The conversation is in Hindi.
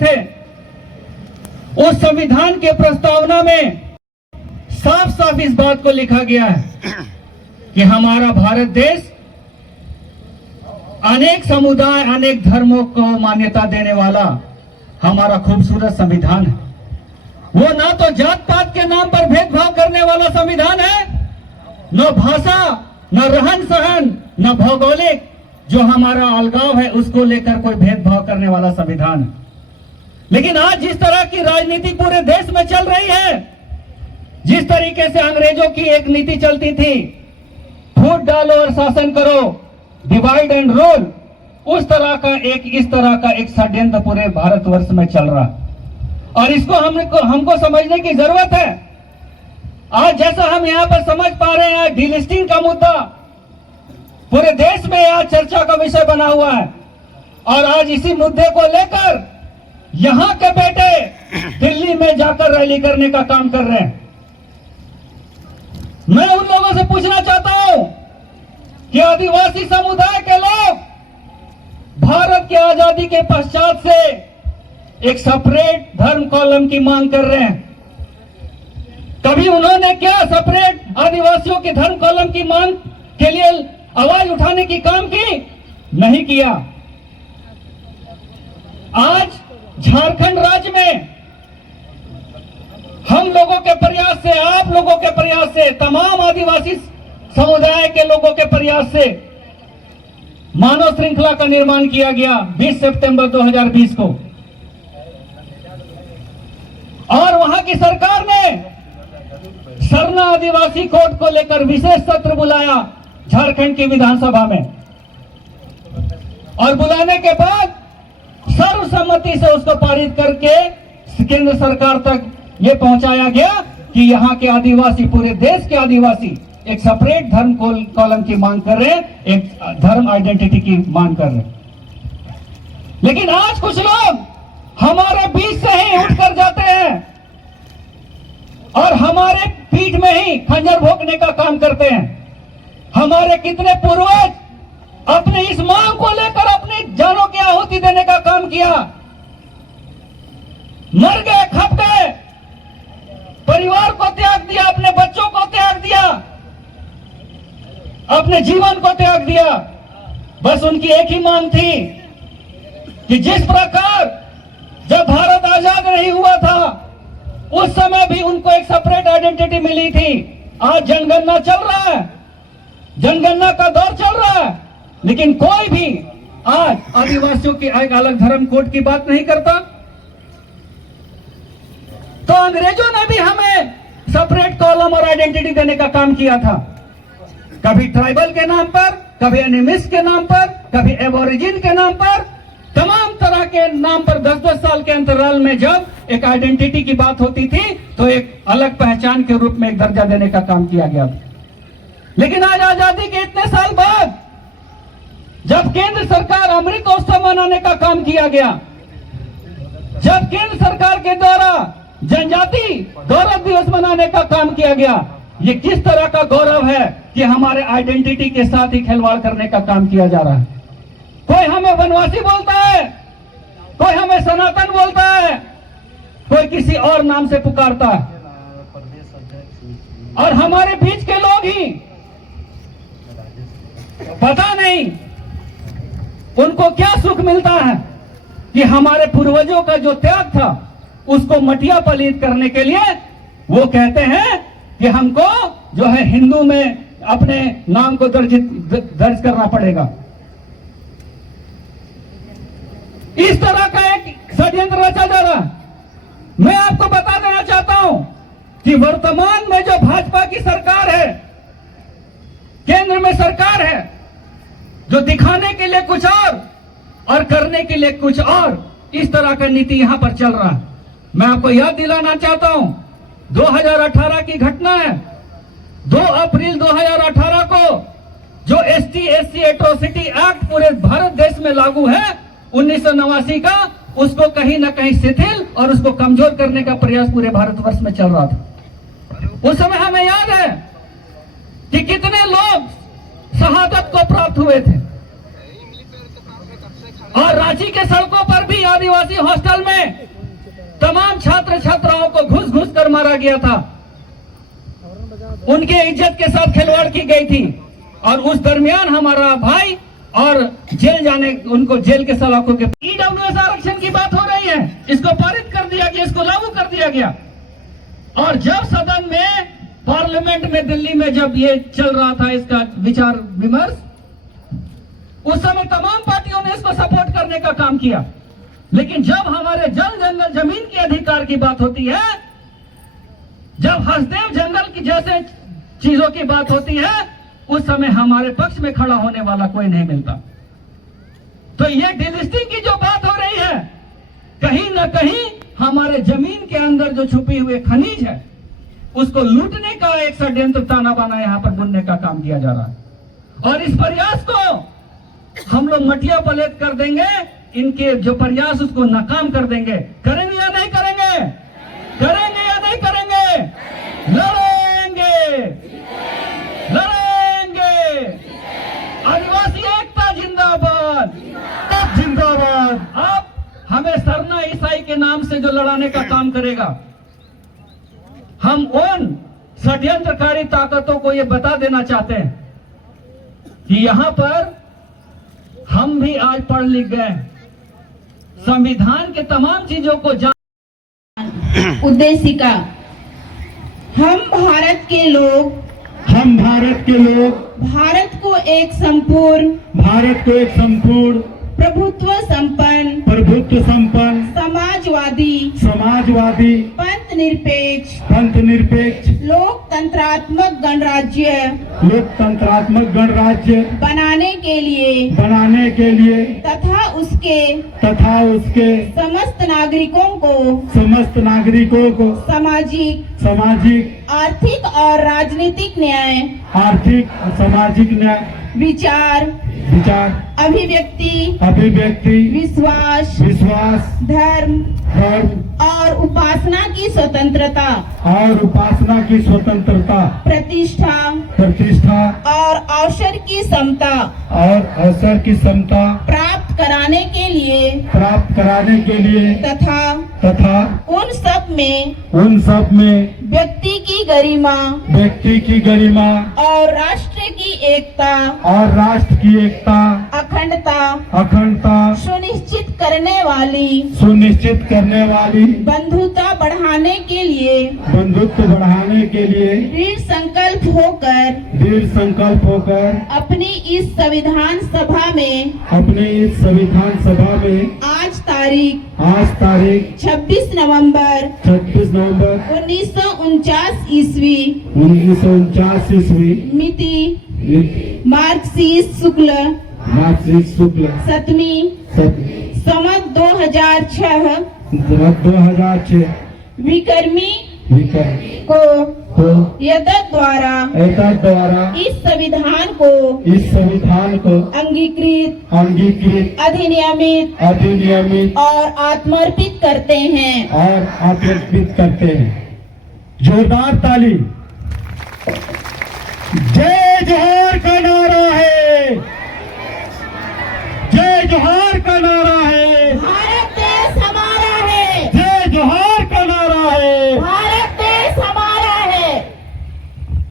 थे, उस संविधान के प्रस्तावना में साफ साफ इस बात को लिखा गया है कि हमारा भारत देश अनेक समुदाय, अनेक धर्मों को मान्यता देने वाला हमारा खूबसूरत संविधान है। वो ना तो जात पात के नाम पर भेदभाव करने वाला संविधान है, न भाषा, न रहन सहन, न भौगोलिक जो हमारा अलगाव है उसको लेकर कोई भेदभाव करने वाला संविधान है। लेकिन आज जिस तरह की राजनीति पूरे देश में चल रही है, जिस तरीके से अंग्रेजों की एक नीति चलती थी, फूट डालो और शासन करो, डिवाइड एंड रूल, इस तरह का एक षड्यंत्र पूरे भारतवर्ष में चल रहा है। और इसको हमको समझने की जरूरत है। आज जैसा हम यहाँ पर समझ पा रहे हैं, डीलिस्टिंग का मुद्दा पूरे देश में आज चर्चा का विषय बना हुआ है, और आज इसी मुद्दे को लेकर यहां के बेटे दिल्ली में जाकर रैली करने का काम कर रहे हैं। मैं उन लोगों से पूछना चाहता हूं कि आदिवासी समुदाय के लोग भारत की आजादी के पश्चात से एक सेपरेट धर्म कॉलम की मांग कर रहे हैं। कभी उन्होंने क्या सेपरेट आदिवासियों के धर्म कॉलम की मांग के लिए आवाज उठाने की काम की? नहीं किया। आज झारखंड राज्य में हम लोगों के प्रयास से, आप लोगों के प्रयास से, तमाम आदिवासी समुदाय के लोगों के प्रयास से मानव श्रृंखला का निर्माण किया गया 20 सितंबर 2020 को, और वहां की सरकार ने सरना आदिवासी कोड को लेकर विशेष सत्र बुलाया झारखंड की विधानसभा में, और बुलाने के बाद सर्वसम्मति से उसको पारित करके केंद्र सरकार तक ये पहुंचाया गया कि यहाँ के आदिवासी, पूरे देश के आदिवासी एक सेपरेट धर्म कॉलम की मांग कर रहे हैं, एक धर्म आइडेंटिटी की मांग कर रहे हैं। लेकिन आज कुछ लोग हमारे बीच से ही उठकर जाते हैं और हमारे पीठ में ही खंजर भोंकने का काम करते हैं। हमारे कितने पूर्वज अपने इस मांग को लेकर अपनी जानों की आहुति देने का काम किया, मर गए, खप गए, परिवार को त्याग दिया, अपने बच्चों को त्याग दिया, अपने जीवन को त्याग दिया। बस उनकी एक ही मांग थी कि जिस प्रकार जब भारत आजाद नहीं हुआ था उस समय भी उनको एक सेपरेट आइडेंटिटी मिली थी। आज जनगणना चल रहा है, जनगणना का दौर चल रहा है, लेकिन कोई भी आज आदिवासियों की एक अलग धर्म कोड की बात नहीं करता। तो अंग्रेजों ने भी हमें सेपरेट कॉलम और आइडेंटिटी देने का काम किया था, कभी ट्राइबल के नाम पर, कभी एनिमिस्ट के नाम पर, कभी एबोरिजिन के नाम पर, तमाम तरह के नाम पर 10-10 साल के अंतराल में जब एक आइडेंटिटी की बात होती थी तो एक अलग पहचान के रूप में एक दर्जा देने का काम किया गया था। लेकिन आज आजादी के इतने साल बाद जब केंद्र सरकार अमृतोत्सव मनाने का काम किया गया, जब केंद्र सरकार के द्वारा जनजाति गौरव दिवस मनाने का काम किया गया, ये किस तरह का गौरव है कि हमारे आइडेंटिटी के साथ ही खिलवाड़ करने का काम किया जा रहा है। कोई हमें वनवासी बोलता है, कोई हमें सनातन बोलता है, कोई किसी और नाम से पुकारता है, और हमारे बीच के लोग ही पता नहीं उनको क्या सुख मिलता है कि हमारे पूर्वजों का जो त्याग था उसको मटिया पलीत करने के लिए वो कहते हैं कि हमको जो है हिंदू में अपने नाम को दर्ज करना पड़ेगा। इस तरह का एक षड्यंत्र रचा जा रहा है। मैं आपको बता देना चाहता हूं कि वर्तमान में जो भाजपा की सरकार है, केंद्र में सरकार है, जो दिखाने के लिए कुछ और करने के लिए कुछ और, इस तरह का नीति यहां पर चल रहा है। मैं आपको याद दिलाना चाहता हूं, 2018 की घटना है। 2 अप्रैल 2018 को जो ST/SC एट्रोसिटी एक्ट पूरे भारत देश में लागू है 1989 का, उसको कहीं ना कहीं शिथिल और उसको कमजोर करने का प्रयास पूरे भारतवर्ष में चल रहा था। उस समय हमें याद है कि कितने लोग शहादत को प्राप्त हुए थे, और रांची के सड़कों पर भी आदिवासी हॉस्टल में तमाम छात्र छात्राओं को घुस घुस कर मारा गया था, उनके इज्जत के साथ खिलवाड़ की गई थी। और उस दरमियान हमारा भाई और जेल जाने, उनको जेल के सलाखों के ईडब्ल्यूएस आरक्षण की बात हो रही है, इसको पारित कर दिया गया, इसको लागू कर दिया गया। और जब सदन में, पार्लियामेंट में, दिल्ली में जब ये चल रहा था इसका विचार विमर्श, उस समय तमाम पार्टियों ने इसको सपोर्ट करने का काम किया। लेकिन जब हमारे जल जंगल जमीन के अधिकार की बात होती है, जब हसदेव जंगल की जैसे चीजों की बात होती है, उस समय हमारे पक्ष में खड़ा होने वाला कोई नहीं मिलता। तो ये डिलिस्टिंग की जो बात हो रही है, कहीं ना कहीं हमारे जमीन के अंदर जो छुपी हुई खनिज है, उसको लूटने का एक षड्यंत्र ताना बाना यहाँ पर बुनने का काम किया जा रहा है। और इस प्रयास को हम लोग मटिया पलट कर देंगे, इनके जो प्रयास उसको नाकाम कर देंगे। करेंगे या नहीं करेंगे? करेंगे या नहीं करेंगे? लड़ेंगे, लड़ेंगे। आदिवासी एकता जिंदाबाद, जिंदाबाद। अब हमें सरना ईसाई के नाम से जो लड़ाने का काम करेगा, हम उन षड्यंत्रकारी ताकतों को ये बता देना चाहते हैं कि यहां पर हम भी आज पढ़ लिख गए, संविधान के तमाम चीजों को उद्देशिका। हम भारत के लोग, भारत को एक संपूर्ण, प्रभुत्व संपन्न, समाजवादी, पंथ निरपेक्ष, लोकतंत्रात्मक गणराज्य बनाने के लिए तथा उसके समस्त नागरिकों को सामाजिक, आर्थिक और राजनीतिक न्याय, विचार, अभिव्यक्ति, विश्वास, धर्म और उपासना की स्वतंत्रता, प्रतिष्ठा और अवसर की समता प्राप्त कराने के लिए तथा उन सब में व्यक्ति की गरिमा और राष्ट्र की एकता, अखंडता सुनिश्चित करने वाली बंधुता बढ़ाने के लिए दृढ़ संकल्प होकर अपनी इस संविधान सभा में आज तारीख 26 नवंबर 1949 ईस्वी मिति मार्क्सिस्ट शुक्ल 7वीं संवत 2006 विक्रमी को यतत द्वारा इस संविधान को अंगीकृत, अधिनियमित और आत्मर्पित करते हैं। जोरदार ताली। जय जय